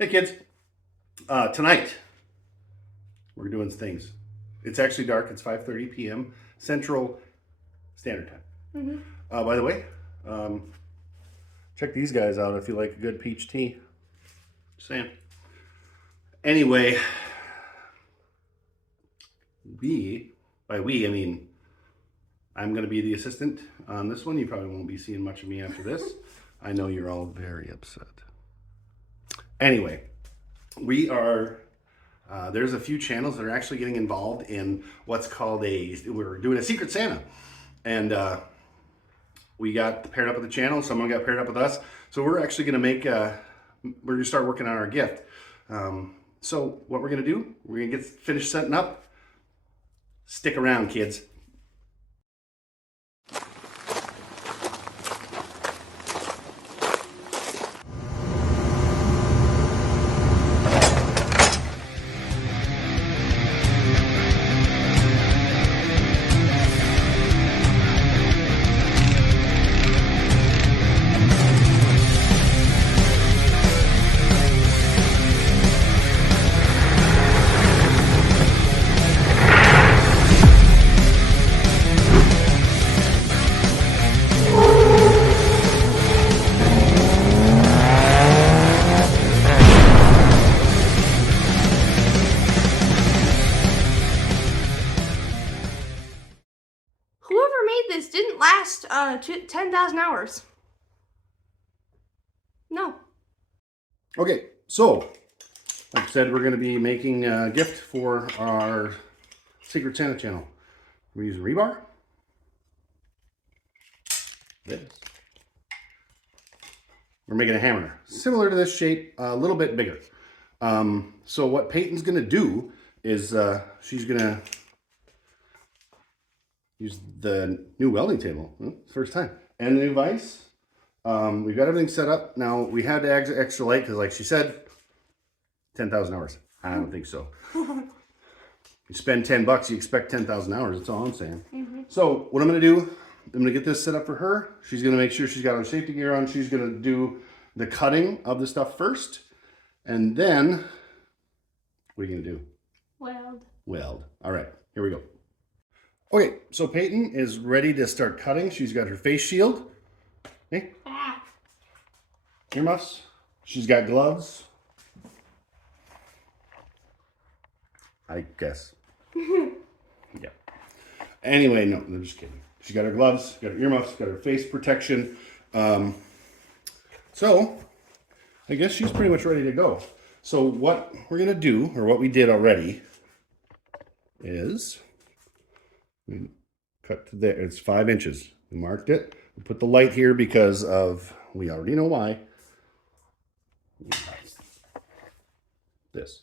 Hey kids, tonight we're doing things. It's actually dark. It's 5:30 p.m. Central Standard Time. By the way, check these guys out if you like a good peach tea. Just saying. Anyway, by we, I mean I'm going to be the assistant on this one. You probably won't be seeing much of me after this. I know you're all very upset. Anyway, we are, there's a few channels that are actually getting involved in what's called we're doing a Secret Santa. And we got paired up with the channel, someone got paired up with us. So we're actually gonna we're gonna start working on our gift. So what we're gonna do, we're gonna get finished setting up. Stick around, kids. Whoever made this didn't last 10,000 hours. No. Okay, so like I said, we're going to be making a gift for our Secret Santa channel. We're using rebar. This. We're making a hammer, similar to this shape, a little bit bigger. So what Peyton's going to do is she's going to use the new welding table, first time, and the new vise. We've got everything set up. Now, we had to add extra light because, like she said, 10,000 hours. I don't think so. You spend $10, you expect 10,000 hours. That's all I'm saying. So what I'm going to do, I'm going to get this set up for her. She's going to make sure she's got her safety gear on. She's going to do the cutting of the stuff first. And then, what are you going to do? Weld. Weld. All right, here we go. Okay, so Peyton is ready to start cutting. She's got her face shield. Hey. Earmuffs. She's got gloves. I guess. Yeah. Anyway, no, I'm just kidding. She got her gloves, got her earmuffs, got her face protection. So, I guess she's pretty much ready to go. So what we're going to do, or what we did already, is we cut to there. It's 5 inches. We marked it. We put the light here because of, we already know why. This.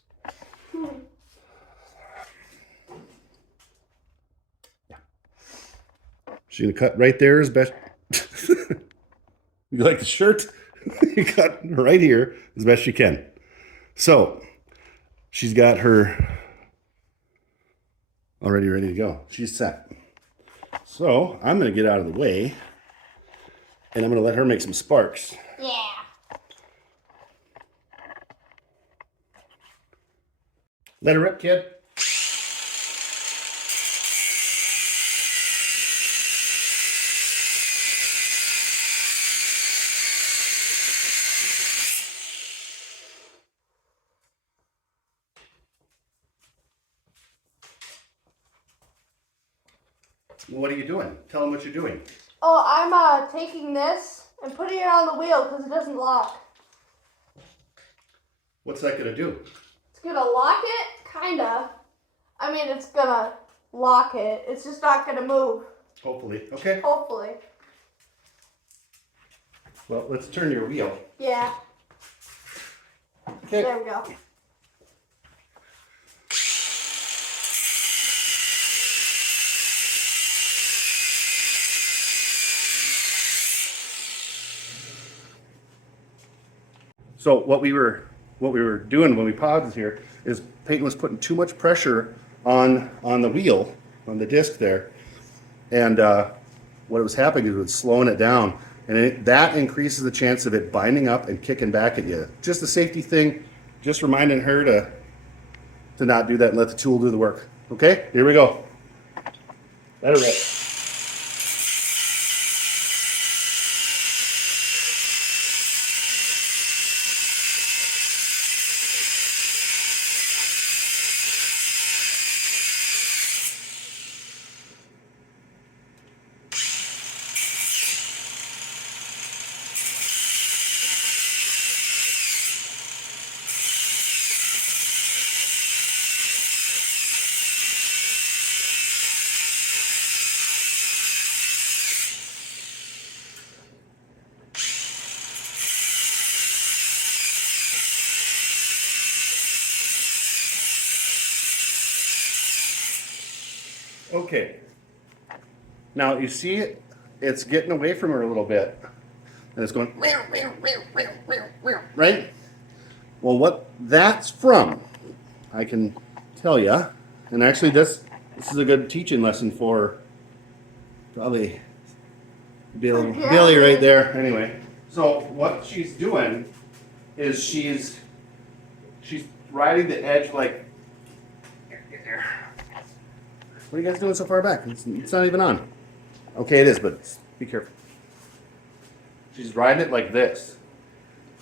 Yeah. She's going to cut right there as best. You like the shirt? You cut right here as best she can. So, she's got her already ready to go. She's set. So, I'm going to get out of the way, and I'm going to let her make some sparks. Yeah. Let her rip, kid. What are you doing? Tell them what you're doing. Oh, I'm taking this and putting it on the wheel because it doesn't lock. What's that going to do? It's gonna lock it, kinda. I mean, it's gonna lock it. It's just not gonna move. Hopefully. Okay. Hopefully. Well, let's turn your wheel. Yeah. Okay. There we go. So what we were doing when we paused here is Peyton was putting too much pressure on the wheel, on the disc there, and what was happening is it was slowing it down, and that increases the chance of it binding up and kicking back at you. Just a safety thing. just reminding her to not do that and let the tool do the work. Okay, here we go. Let it rip. Okay. Now you see it's getting away from her a little bit. And it's going, right? Well, what that's from, I can tell you. And actually this is a good teaching lesson for probably Billy right there. Anyway, so what she's doing is she's riding the edge like, what are you guys doing so far back? It's not even on. Okay, it is, but be careful. She's riding it like this.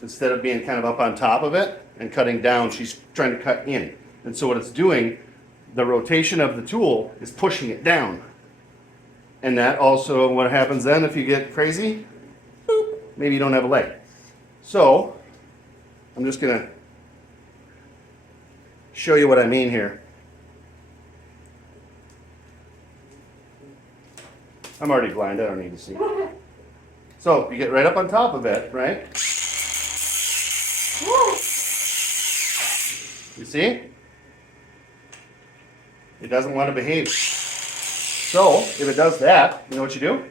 Instead of being kind of up on top of it and cutting down, she's trying to cut in. And so what it's doing, the rotation of the tool is pushing it down. And that also, what happens then if you get crazy, boop, maybe you don't have a leg. So, I'm just gonna show you what I mean here. I'm already blind, I don't need to see. So, you get right up on top of it, right? You see? It doesn't want to behave. So, if it does that, you know what you do?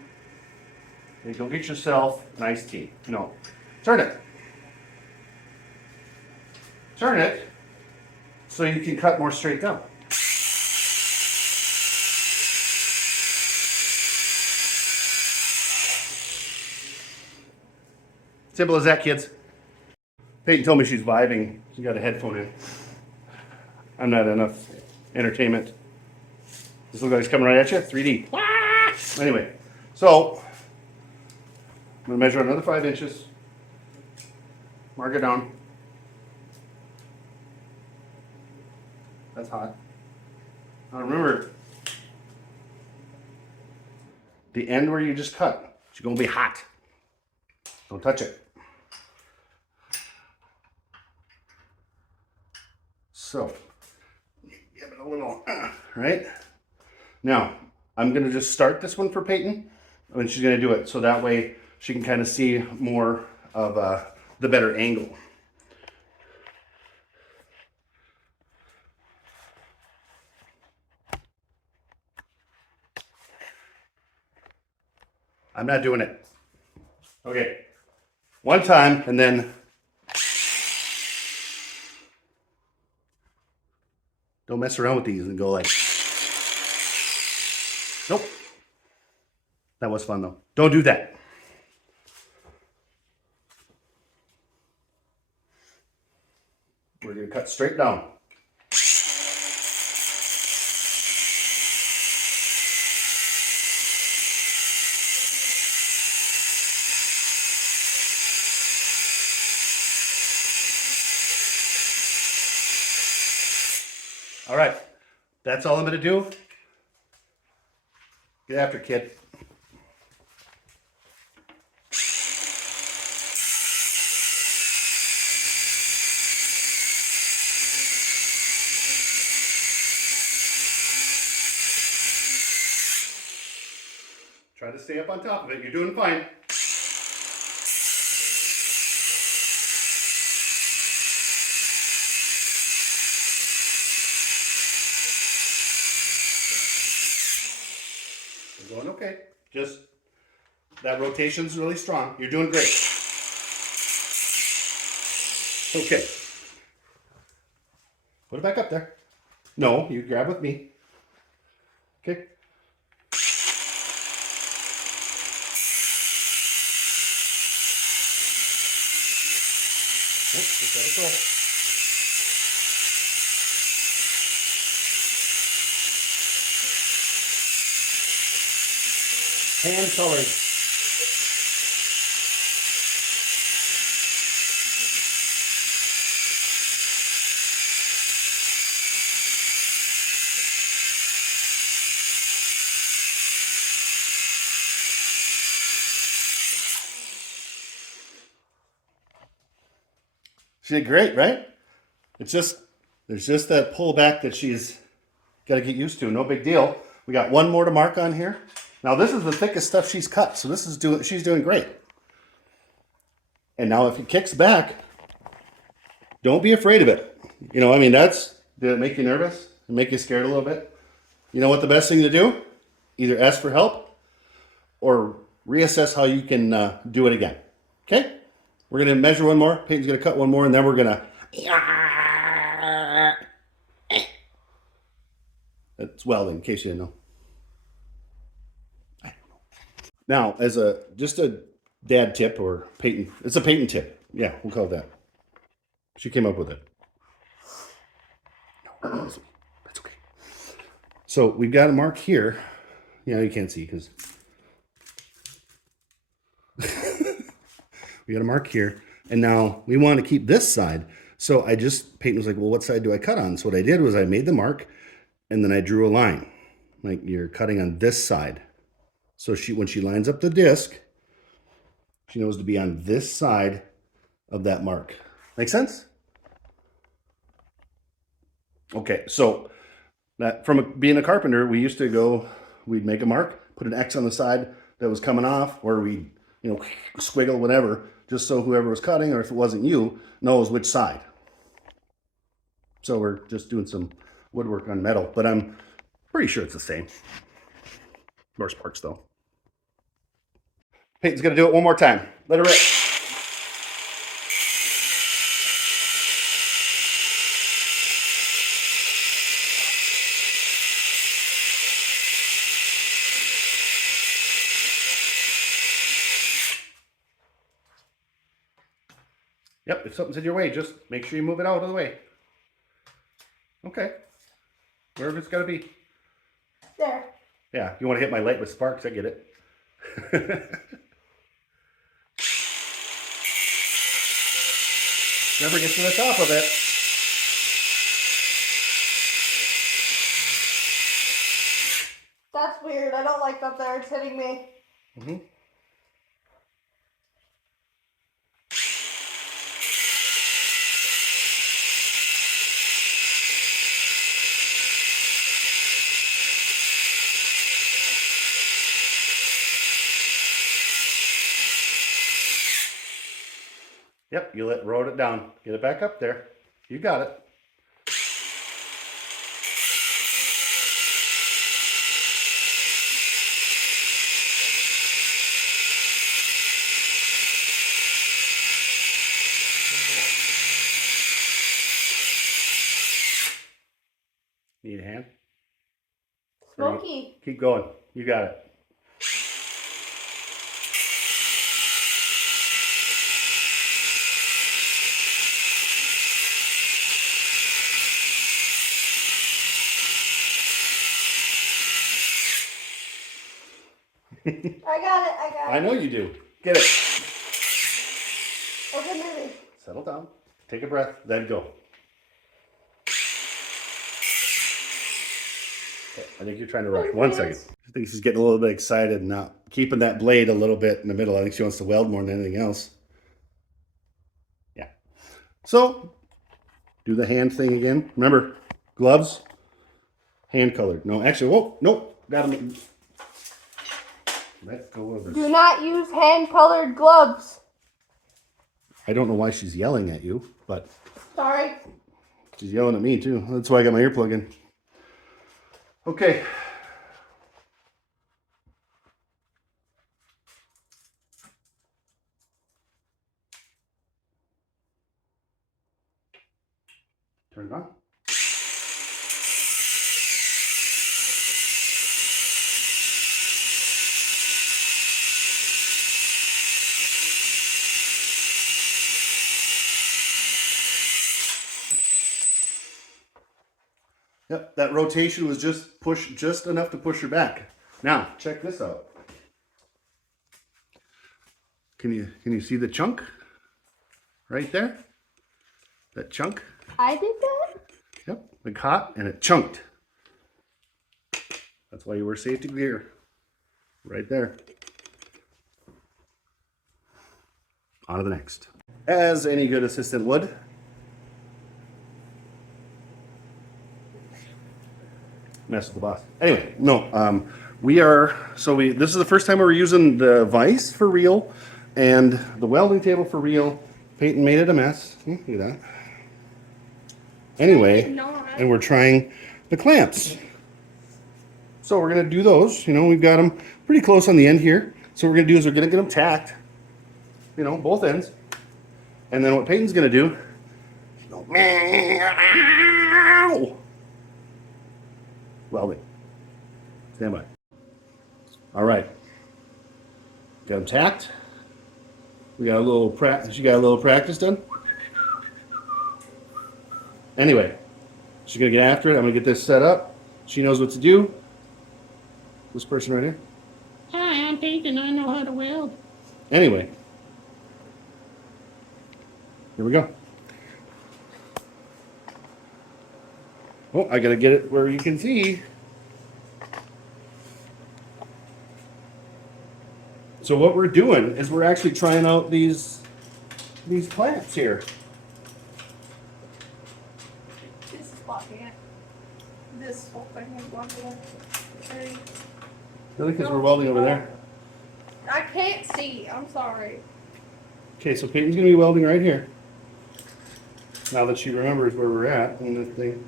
You go get yourself an iced tea. No. Turn it. Turn it so you can cut more straight down. Simple as that, kids. Peyton told me she's vibing. She got a headphone in. I'm not enough entertainment. This looks like it's coming right at you. 3D. Anyway, so I'm going to measure another 5 inches. Mark it down. That's hot. Now remember, the end where you just cut, it's going to be hot. Don't touch it. So, give it a little, right? Now, I'm going to just start this one for Peyton, and she's going to do it so that way she can kind of see more of the better angle. I'm not doing it. Okay, one time, and then don't mess around with these and go like, nope. That was fun though. Don't do that. We're gonna cut straight down. All right, that's all I'm gonna do. Get after it, kid. Try to stay up on top of it. You're doing fine. You're going okay. Just that rotation's really strong. You're doing great. Okay. Put it back up there. No, you grab with me. Okay. Just let it go. Hand colored. She did great, right? It's just, there's just that pullback that she's got to get used to. No big deal. We got one more to mark on here. Now this is the thickest stuff she's cut, so she's doing great. And now if it kicks back, don't be afraid of it. You know, I mean, did it make you nervous? Make you scared a little bit? You know what the best thing to do? Either ask for help or reassess how you can do it again. Okay? We're going to measure one more. Peyton's going to cut one more, and then we're going to... That's welding, in case you didn't know. I don't know. Now, as just a dad tip, or Peyton, it's a Peyton tip. Yeah, we'll call it that. She came up with it. No, that's okay. So we've got a mark here. Yeah, you can't see because we got a mark here. And now we want to keep this side. So Peyton was like, well, what side do I cut on? So what I did was I made the mark and then I drew a line. Like, you're cutting on this side. So when she lines up the disc, she knows to be on this side of that mark. Make sense? Okay, so that being a carpenter, we used to we'd make a mark, put an X on the side that was coming off, or we'd, squiggle, whatever, just so whoever was cutting, or if it wasn't you, knows which side. So we're just doing some woodwork on metal, but I'm pretty sure it's the same. Most parts, though. Peyton's gonna do it one more time. Let her rip. Yep, if something's in your way, just make sure you move it out of the way. Okay. Wherever it's gotta be. There. Yeah, you want to hit my light with sparks, I get it. Never get to the top of it. That's weird. I don't like that there. It's hitting me. Mm-hmm. Yep, you rode it down. Get it back up there. You got it. Need a hand? Smoky. Keep going. You got it. I got it. I know you do. Get it. Okay, maybe. Settle down. Take a breath, then go. Okay, I think you're trying to rush. 1 second. I think she's getting a little bit excited, not keeping that blade a little bit in the middle. I think she wants to weld more than anything else. Yeah. So, do the hand thing again. Remember, gloves, hand colored. No, actually, whoa, nope. Got them. Let go of this. Do not use hand-colored gloves. I don't know why she's yelling at you, but Sorry. she's yelling at me too. That's why I got my earplug in. Okay. Turn it on. Yep, that rotation was just enough to push her back. Now, check this out. Can you see the chunk right there? That chunk? I did that? Yep, it caught and it chunked. That's why you wear safety gear. Right there. On to the next. As any good assistant would. Mess with the boss. Anyway, no, this is the first time we were using the vise for real and the welding table for real. Peyton made it a mess. Look at that. Anyway, and we're trying the clamps. So we're gonna do those. You know, we've got them pretty close on the end here. So what we're gonna do is we're gonna get them tacked, you know, both ends. And then what Peyton's gonna do, go, meow. Welding. Stand by. All right. Got them tacked. We got a little practice. You got a little practice done. Anyway, she's gonna get after it. I'm gonna get this set up. She knows what to do. This person right here. Hi, I'm Peyton. I know how to weld. Anyway, here we go. Oh, I gotta get it where you can see. So what we're doing is we're actually trying out these clamps here. This is blocking it. This whole thing is blocking it. Really? Because we're welding over there. I can't see. I'm sorry. Okay, so Peyton's gonna be welding right here. Now that she remembers where we're at in this thing.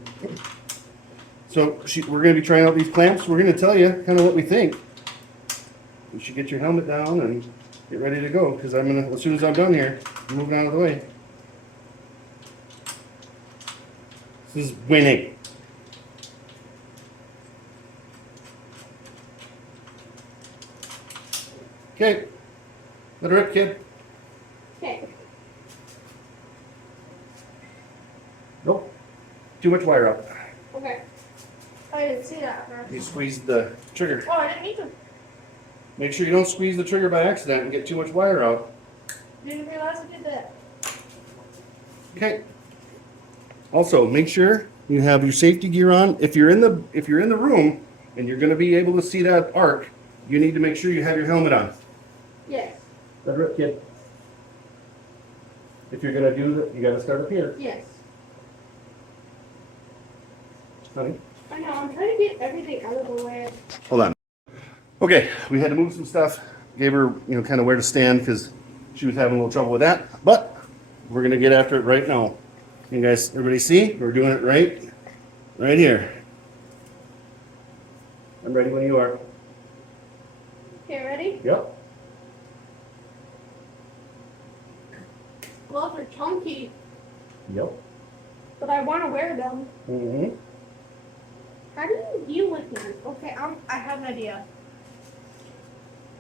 So we're gonna be trying out these clamps. We're gonna tell you kind of what we think. You should get your helmet down and get ready to go, because I'm gonna, as soon as I'm done here, I'm moving out of the way. This is winning. Okay, let her rip, kid. Okay. Nope, too much wire up. Okay. I didn't see that. You squeezed the trigger. Oh, I didn't need to. Make sure you don't squeeze the trigger by accident and get too much wire out. Didn't realize I did that. Okay. Also, make sure you have your safety gear on. If you're in the room and you're going to be able to see that arc, you need to make sure you have your helmet on. Yes. Let rip, kid. If you're going to do that, you got to start up here, Yes. honey. I know. I'm trying to get everything out of the way. Hold on. Okay, we had to move some stuff. Gave her, kind of where to stand because she was having a little trouble with that. But we're gonna get after it right now. You guys, everybody see? We're doing it right here. I'm ready when you are. Okay, ready? Yep. Gloves are chunky, Yep. but I want to wear them. Mm-hmm. How do you deal with these? Okay, I have an idea.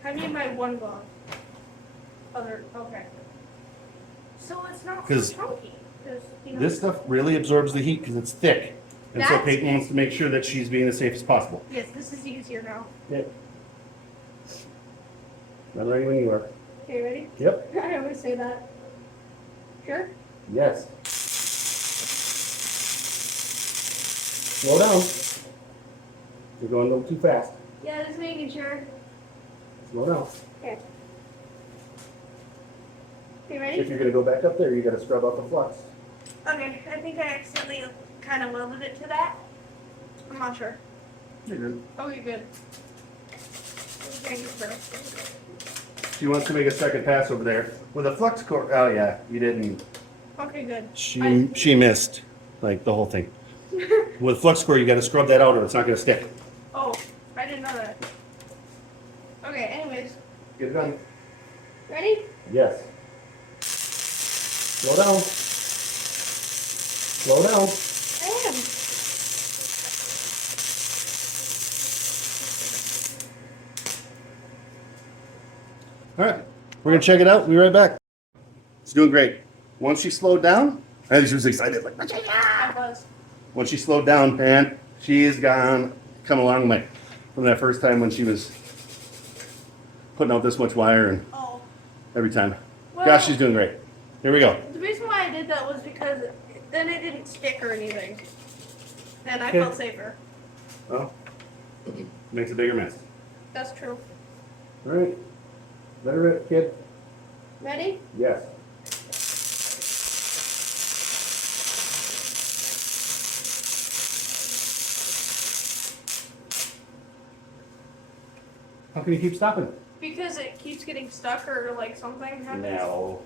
I need my one glove. Okay. So it's not so 'Cause chunky. This stuff really absorbs the heat because it's thick. And so That's- Peyton wants to make sure that she's being as safe as possible. Yes, this is easier now. Yep. I'm ready when you are. Okay, ready? Yep. I always say that. Sure? Yes. Slow down. You're going a little too fast. Yeah, just making sure. Slow down. Okay. Okay, ready? If you're going to go back up there, you got to scrub out the flux. Okay, I think I accidentally kind of welded it to that. I'm not sure. You're good. Okay, good. Okay, She wants to make a second pass over there with a flux core. Oh yeah, you didn't. okay, good. She missed like the whole thing. With flux core, you got to scrub that out, or it's not going to stick. Oh, I didn't know that. Okay, anyways. Get it done. Ready? Yes. Slow down. Slow down. I am. All right, we're gonna check it out. We'll be right back. It's doing great. Once she slowed down, I think she was excited. Like, I was. once she slowed down, and she's come a long way from that first time when she was putting out this much wire and Oh. every time. Well, Gosh, she's doing great. Here we go. The reason why I did that was because then it didn't stick or anything. And I Okay. felt safer. Well, makes a bigger mess. That's true. All right. Let her rip, kid. Ready? Yes. How can you keep stopping? Because it keeps getting stuck or like something happens. No.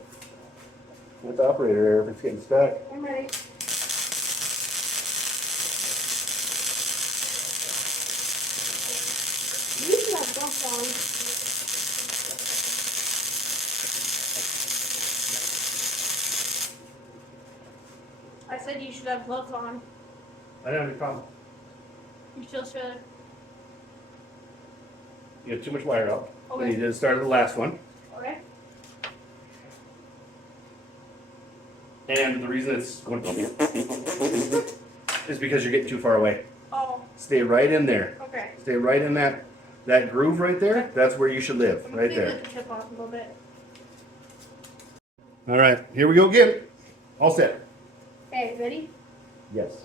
That's operator error if it's getting stuck. I'm ready. You should have gloves on. I said you should have gloves on. I don't have any problem. You still should. You have too much wire out. Okay. And you did start at the last one. Okay. And the reason it's going is because you're getting too far away. Oh, Stay right in there. okay. Stay right in that groove right there. That's where you should live, I'm right gonna there. take the tip off a little bit. All right, here we go again. All set. Okay, ready? Yes.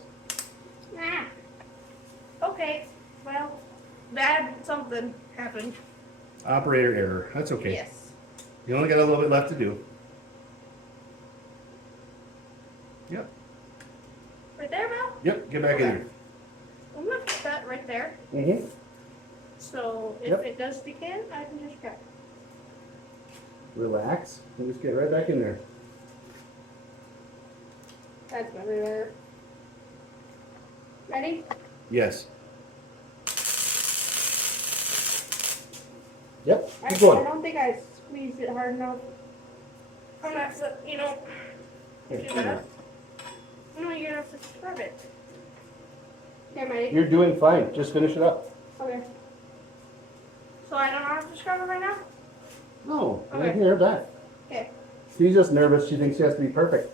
Ah. Okay. Well, bad something happened. Operator error. That's okay. Yes. You only got a little bit left to do. Yep. Right there, Mel? Yep. Get back in there. I'm gonna put that right there. Mm-hmm. So if Yep. it does stick in, I can just grab it. Relax and just get right back in there. That's better. Ready? Yes. Yep. Keep I going. don't think I squeezed it hard enough. I'm gonna have to, do that. No, you're gonna have to scrub it. Okay, ready? You're doing fine. Just finish it up. Okay. So I don't have to scrub it right now? No, I Okay. didn't hear that. Okay. She's just nervous. She thinks she has to be perfect.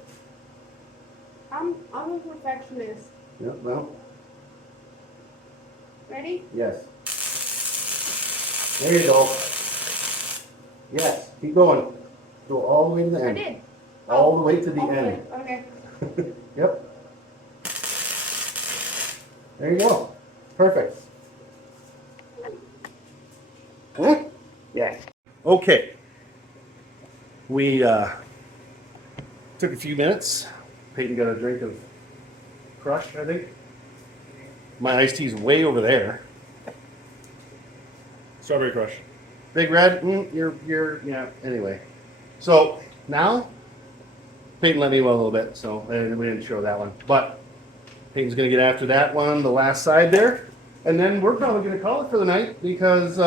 I'm a perfectionist. Yep. Well, Ready? yes. There you go. Yes. Keep going. Go all the way to the I end. did. All the way to the All end. Okay. Yep. There you go. Perfect. Huh? Yeah. Okay. We took a few minutes. Peyton got a drink of Crush, I think. My iced tea's way over there. Strawberry Crush. Big Red, yeah, anyway. So, now, Peyton let me well a little bit, so we didn't show that one. But, Peyton's gonna get after that one, the last side there. And then we're probably gonna call it for the night, because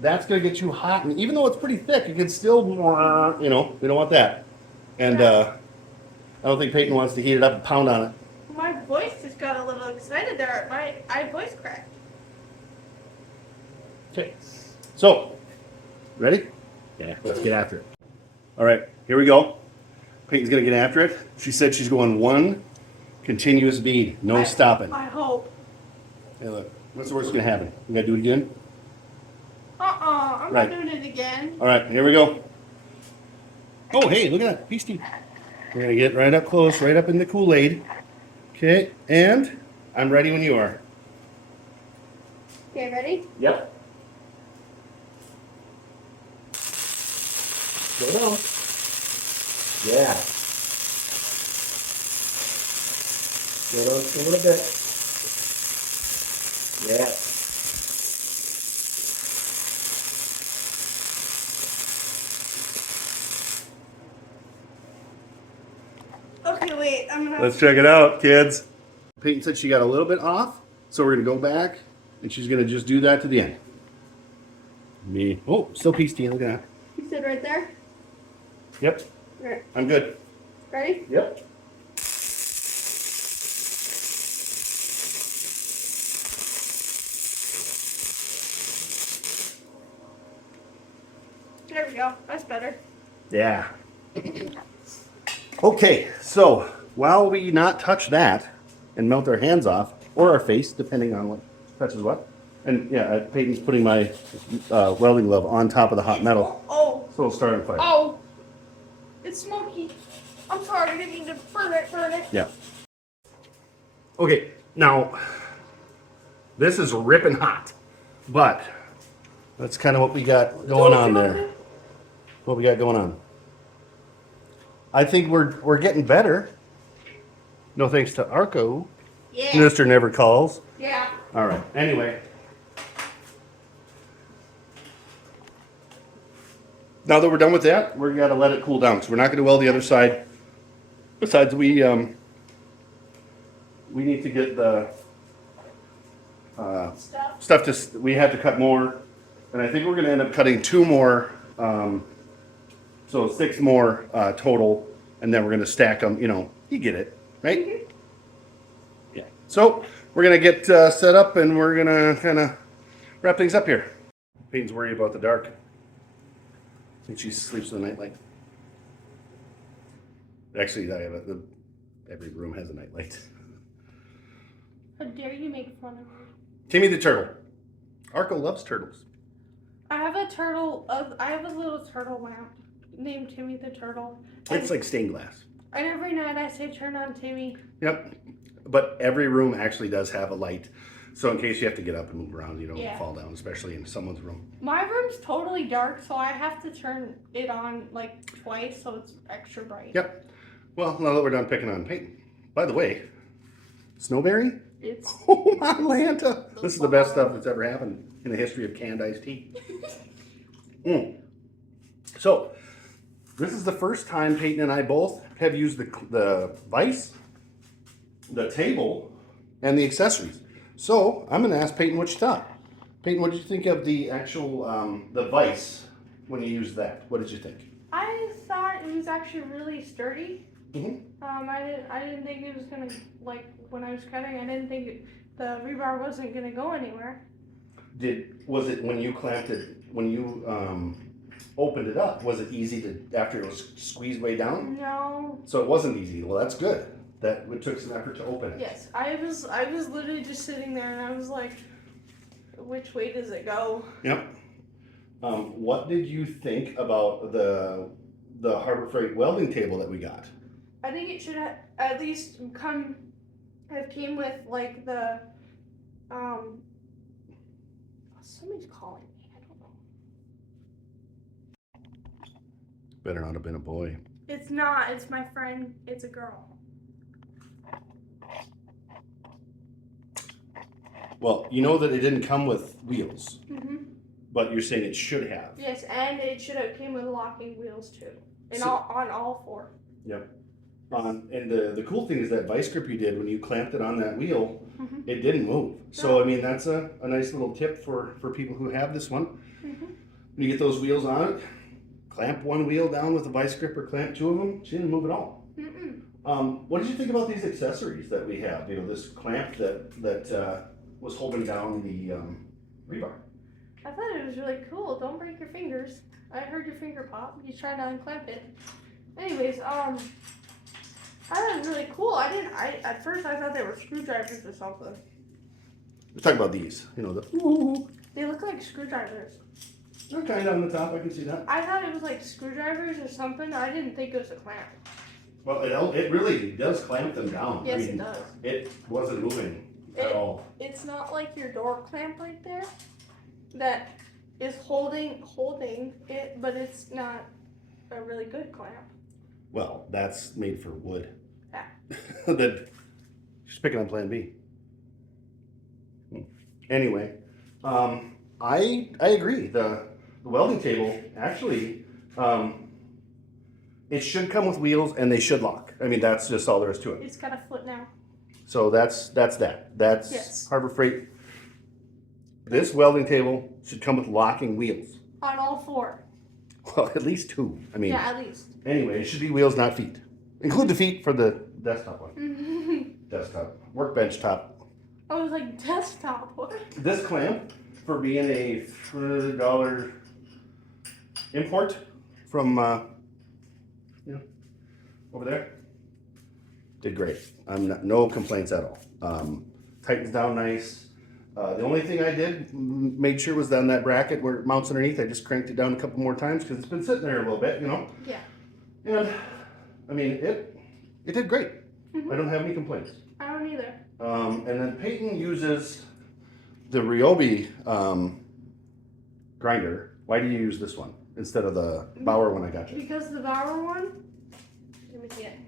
that's gonna get you hot. And even though it's pretty thick, it can still, we don't want that. And I don't think Peyton wants to heat it up and pound on it. My voice just got a little excited there. I voice cracked. Okay, so, ready? Yeah, let's get after it. All right, here we go. Peyton's gonna get after it. She said she's going one continuous bead, no stopping. I hope. Hey, look, what's the worst gonna happen? You gotta do it again? I'm Right. not doing it again. All right, here we go. Oh, hey, look at that, piece teeth. We're gonna get right up close, right up in the Kool-Aid. Okay, and I'm ready when you are. Okay, ready? Yep. Go down. Yeah. Go down just a little bit. Yeah. Okay, wait. I'm gonna. Let's check it out, kids. Peyton said she got a little bit off, so we're gonna go back, and she's gonna just do that to the end. Oh, still piece teeth, look at that. You sit right there. Yep, Right. I'm good. Ready? Yep. There we go. That's better. Yeah. Okay, so while we not touch that and melt our hands off, or our face, depending on what touches what, and yeah, Peyton's putting my welding glove on top of the hot metal. Oh, So we'll start on fire. Oh, it's smoky. I'm sorry, I didn't mean to burn it. Yeah. Okay, now, this is ripping hot, but that's kind of what we got going on there. What we got going on. I think we're getting better. No thanks to Arco. Yeah. Mr. Never Calls. Yeah. All right, anyway. Now that we're done with that, we're gonna let it cool down because we're not gonna weld the other side. Besides, we need to get the stuff to. We had to cut more, and I think we're gonna end up cutting 2 more. So 6 more total, and then we're gonna stack them. You know, you get it, right? Mm-hmm. Yeah. So we're gonna get set up, and we're gonna kind of wrap things up here. Peyton's worried about the dark. I think she sleeps with a nightlight. Actually, every room has a nightlight. How dare you make fun of me? Timmy the turtle. Arco loves turtles. I have a little turtle lamp named Timmy the turtle. It's like stained glass. And every night I say, turn on Timmy. Yep. But every room actually does have a light. So in case you have to get up and move around, you don't fall down, especially in someone's room. My room's totally dark, so I have to turn it on like twice so it's extra bright. Yep. Well, now that we're done picking on Peyton. By the way, Snowberry? It's Oh, Atlanta. This is the best stuff that's ever happened in the history of canned iced tea. So, this is the first time Peyton and I both have used the vise, the table, and the accessories. So, I'm going to ask Peyton what you thought. Peyton, what did you think of the actual, the vise when you used that? What did you think? I thought it was actually really sturdy. Mm-hmm. I didn't think it was gonna, like, when I was cutting, I didn't think the rebar wasn't gonna go anywhere. Was it when you clamped it, when you opened it up, was it easy to, after it was squeezed way down? No. So it wasn't easy. Well, that's good. That it took some effort to open it. Yes, I was literally just sitting there and I was like, which way does it go? Yep. What did you think about the Harbor Freight welding table that we got? I think it should have at least came with like the somebody's calling me. I don't know. Better not have been a boy. It's not. It's my friend. It's a girl. Well, you know that it didn't come with wheels, Mm-hmm. but you're saying it should have. Yes, and it should have came with locking wheels too, and So- on all 4. Yep. And the cool thing is that vice grip you did when you clamped it on that wheel, Mm-hmm. it didn't move. So I mean that's a nice little tip for people who have this one. Mm-hmm. When you get those wheels on it, clamp one wheel down with a vice grip or clamp 2 of them. She didn't move at all. Mm-mm. What did you think about these accessories that we have? You know, this clamp that was holding down the rebar. I thought it was really cool. Don't break your fingers. I heard your finger pop. He's trying to unclamp it. Anyways, I thought it was really cool. At first I thought they were screwdrivers or something. Let's talk about these. You know, They look like screwdrivers. they're kind of on the top. I can see that. I thought it was like screwdrivers or something. I didn't think it was a clamp. Well, it really does clamp them down. Yes, it does. It wasn't moving at all. It's not like your door clamp right there that is holding it, but it's not a really good clamp. Well, that's made for wood. Yeah. That she's picking on Plan B. Anyway, I agree. The welding table actually, it should come with wheels and they should lock. I mean, that's just all there is to it. It's got a foot now. So that's that. That's Yes. Harbor Freight. This welding table should come with locking wheels. On all 4. Well, at least 2. I mean, Yeah, at least. anyway, it should be wheels, not feet. Include the feet for the desktop one. Desktop, workbench top. I was like, desktop, what? This clamp, for being a $3 import from, over there, did great. No complaints at all. Tightens down nice. The only thing I did made sure was on that bracket where it mounts underneath. I just cranked it down a couple more times because it's been sitting there a little bit, you know. Yeah. And I mean, it did great. Mhm. I don't have any complaints. I don't either. And then Peyton uses the Ryobi grinder. Why do you use this one instead of the Bauer one I got you? Because the Bauer one, let me see it.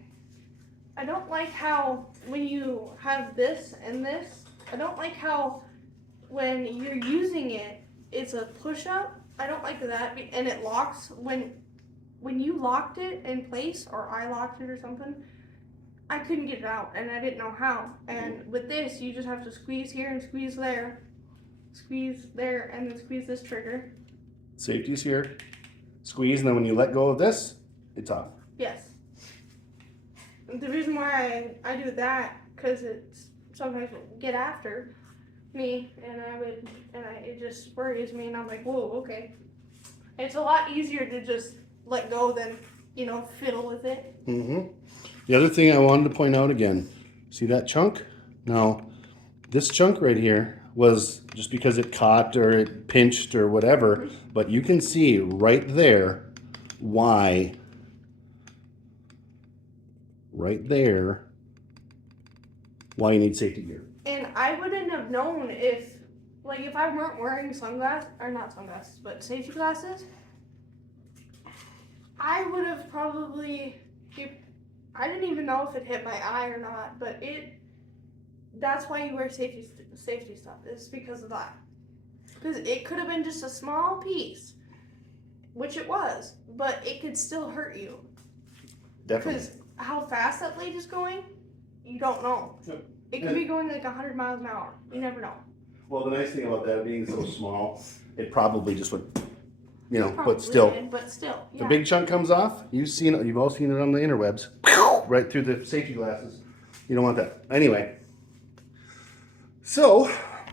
I don't like how when you have this and this, I don't like how when you're using it, it's a push-up. I don't like that, and it locks when you locked it in place, or I locked it or something. I couldn't get it out, and I didn't know how. And with this, you just have to squeeze here and squeeze there, and then squeeze this trigger. Safety's here. Squeeze, and then when you let go of this, it's off. Yes. The reason why I do that, because it's sometimes get after me, and it just worries me, and I'm like, whoa, okay. It's a lot easier to just let go than, fiddle with it. Mm-hmm. The other thing I wanted to point out again, see that chunk? Now, this chunk right here was just because it caught or it pinched or whatever, but you can see right there why, why you need safety gear. And I wouldn't have known if I weren't wearing not sunglasses, but safety glasses, I would have probably, I didn't even know if it hit my eye or not, but that's why you wear safety stuff, is because of that. Because it could have been just a small piece, which it was, but it could still hurt you. Definitely. Because how fast that blade is going, you don't know. Yep. It could be going like 100 miles an hour. You never know. Well, the nice thing about that being so small, it probably just would, Probably but still. did, but still, yeah. The big chunk comes off. You've all seen it on the interwebs, right through the safety glasses. You don't want that. Anyway, so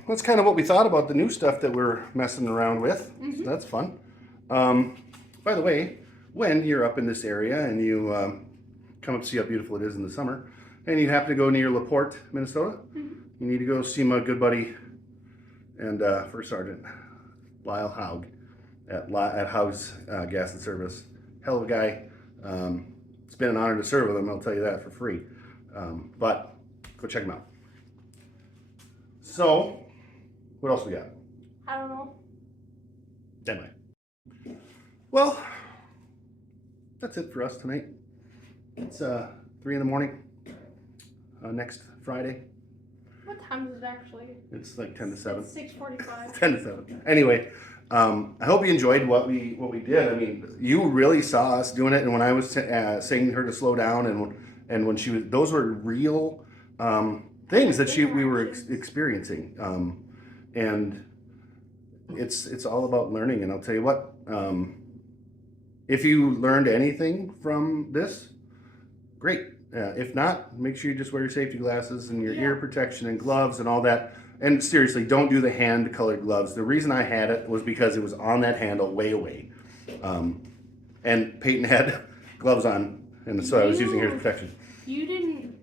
that's kind of what we thought about the new stuff that we're messing around with. Mm-hmm. So that's fun. By the way, when you're up in this area and you come up to see how beautiful it is in the summer, and you happen to go near LaPorte, Minnesota, Mm-hmm. you need to go see my good buddy and First Sergeant Lyle Haug at Haug's Gas and Service. Hell of a guy. It's been an honor to serve with him, I'll tell you that for free. But go check him out. So, what else we got? I don't know. Anyway. Well, that's it for us tonight. It's 3 in the morning. Next Friday. What time is it actually? It's like 10 to 7. It's 6:45. 10 to 7. Anyway, I hope you enjoyed what we did. I mean, you really saw us doing it, and when I was saying to her to slow down, and when she was, those were real things that we were experiencing, and it's all about learning. And I'll tell you what, if you learned anything from this, great. If not, make sure you just wear your safety glasses and your ear protection and gloves and all that. And seriously, don't do the hand-colored gloves. The reason I had it was because it was on that handle way away. And Peyton had gloves on, and so I was using her as protection. You didn't,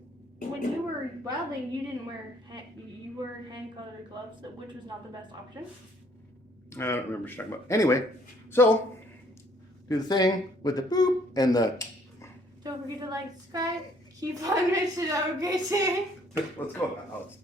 when you were welding, you didn't wear, you wore hand-colored gloves, which was not the best option. I don't remember what you're talking about. Anyway, so do the thing with the boop and the... Don't forget to like, subscribe, keep on mentioning, have a great day. What's going on, Alex?